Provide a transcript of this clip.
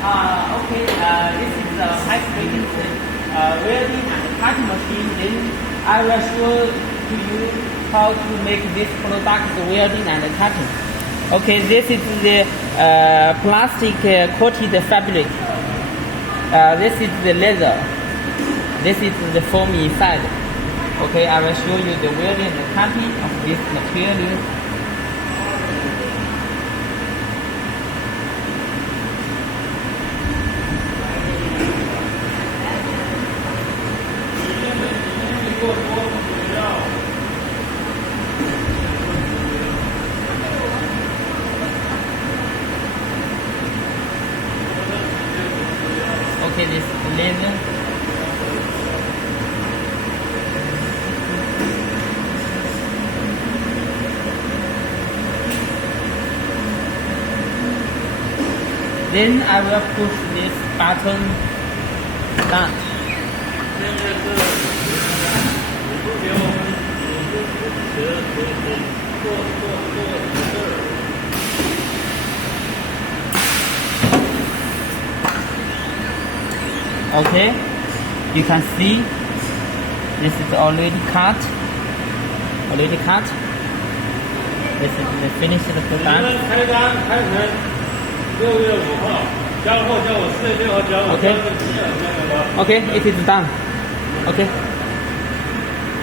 Okay, this is the high-speed welding and cutting machine. Then I will show to you how to make this product welding and cutting. Okay, this is the plastic coated fabric. This is the leather. This is the foam inside. Okay, I will show you the welding and cutting of this material. Okay, this is leather. Then I will push this button down. Okay, you can see this is already cut. This is the finished product. Okay, it is done. Okay.